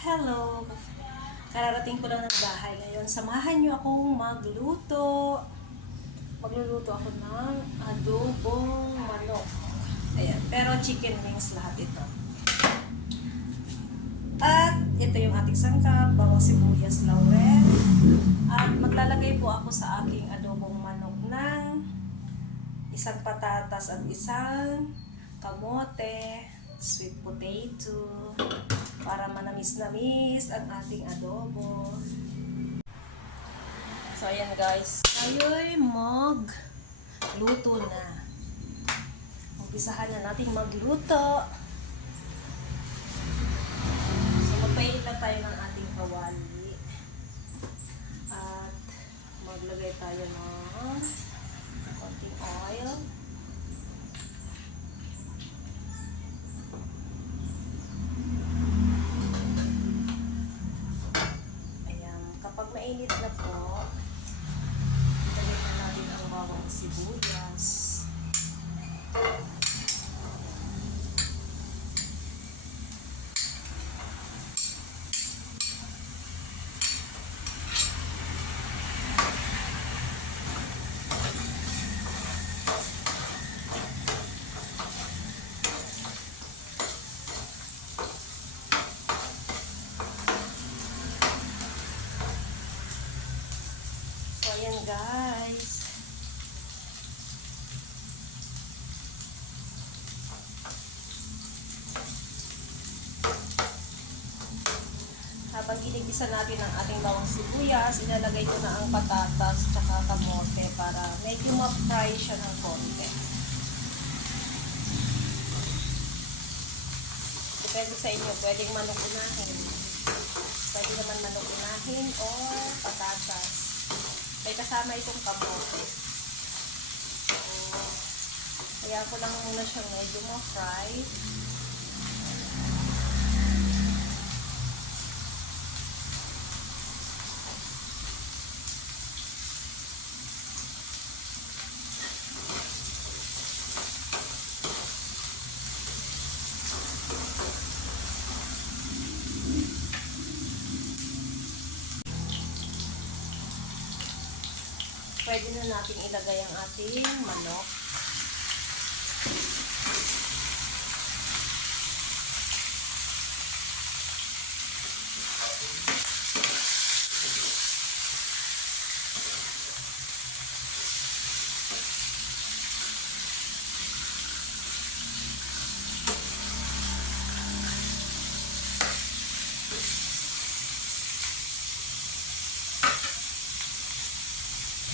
Hello! Kararating ko lang ng bahay ngayon. Samahan niyo akong magluto. Magluluto ako ng adobong manok. Ayan. Pero chicken wings lahat ito. At ito yung ating sangkap, bawang sibuyas, laurel. At maglalagay po ako sa aking adobong manok ng isang patatas at isang kamote, sweet potato, para manamis-namis ang ating adobo. So, ayan guys. Tayo'y magluto na. Umpisahan na natin magluto. So, magpainit lang tayo ng ating kawali. At maglagay tayo ng konting oil. Mainit na po, ilagay na natin ang bawang sibuyas. Ayan guys. Habang ginigisa natin ang ating bawang sibuyas, ilalagay ko na ang patatas tsaka kamote para medyo ma-fry siya ng konti. Depende sa inyo, pwedeng manok unahin. Pwede naman manok unahin or patatas. May kasama itong kamote. So, kaya ko lang muna siyang medyo ma-fry. Pwede na natin ilagay ang ating manok.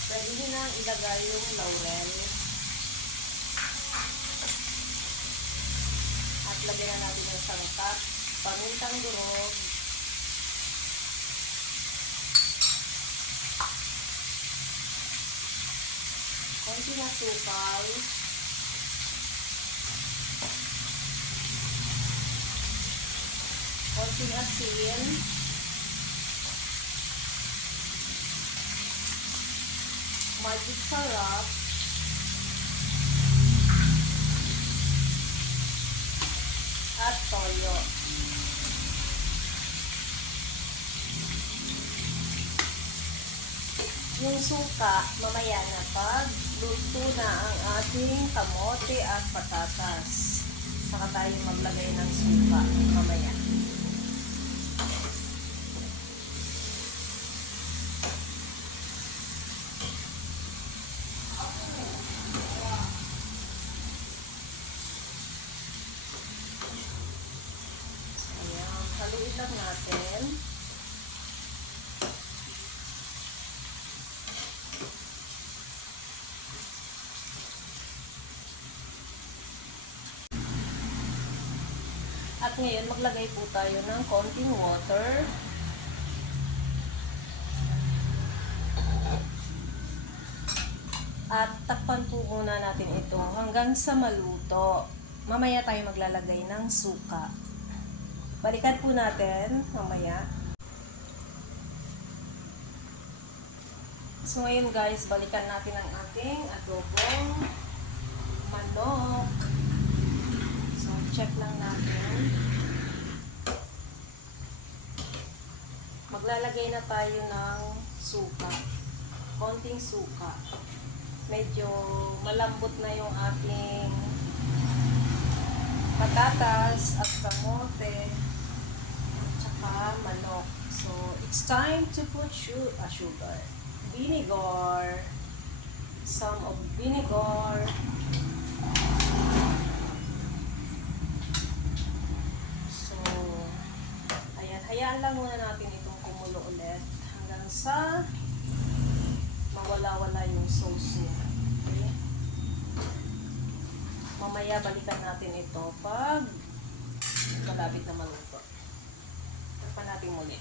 Pwede nyo na ilagay yung laurel. At lagyan na natin yung sangkap, pamintang durog, konti na sukal, konting asin, magic sarap, at toyo. Yung suka, mamaya na pag luto na ang ating kamote at patatas. Saka tayo maglagay ng suka mamaya. Haluin lang natin. At ngayon, maglagay po tayo ng konting water. At takpan po muna natin ito hanggang sa maluto. Mamaya tayo maglalagay ng suka. Balikan po natin mamaya. So ngayon guys, balikan natin ang ating adobong manok. So check lang natin. maglalagay na tayo ng suka. Konting suka. Medyo malambot na yung ating patatas at kamote at saka manok. So, it's time to put sugar. Vinegar. Some of vinegar. So, ayan. Hayaan lang muna natin itong kumulo ulit hanggang sa mawala-wala yung sauce niya. Okay? Mamaya balikan natin ito pag malapit na maluto. Takpan natin muli.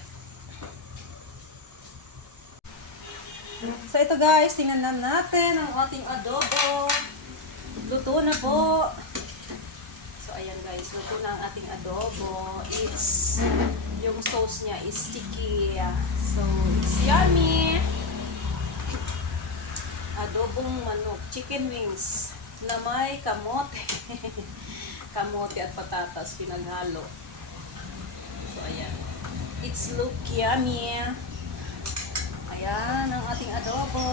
So ito guys, tingnan na natin ang ating adobo. Luto na po. So ayan guys, luto na ang ating adobo. Yung sauce niya is sticky. So it's yummy. Adobong manok, chicken wings na may kamote. Kamote at patatas pinaghalo. So ayan. It's look yummy. Ayan ang ating adobo.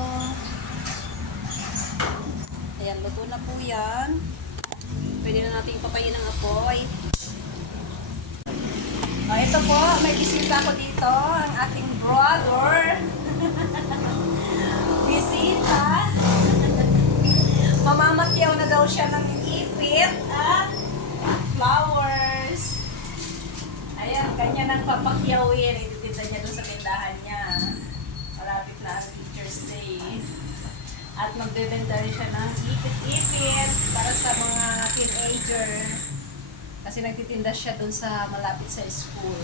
Ayan, luto na po yan. Pwede na natin papayin ng apoy. Ito po, may bisita ko dito. Ang ating brother. Bisita. Mamamatyaw na daw siya ng ipit at flowers. Ayan, kanya nang papakyawin. Ititinda niya doon sa tindahan niya. Malapit na ang Teacher's Day. At magbebenta rin siya ng ipit-ipit para sa mga teenager. Kasi nagtitinda siya doon sa malapit sa school.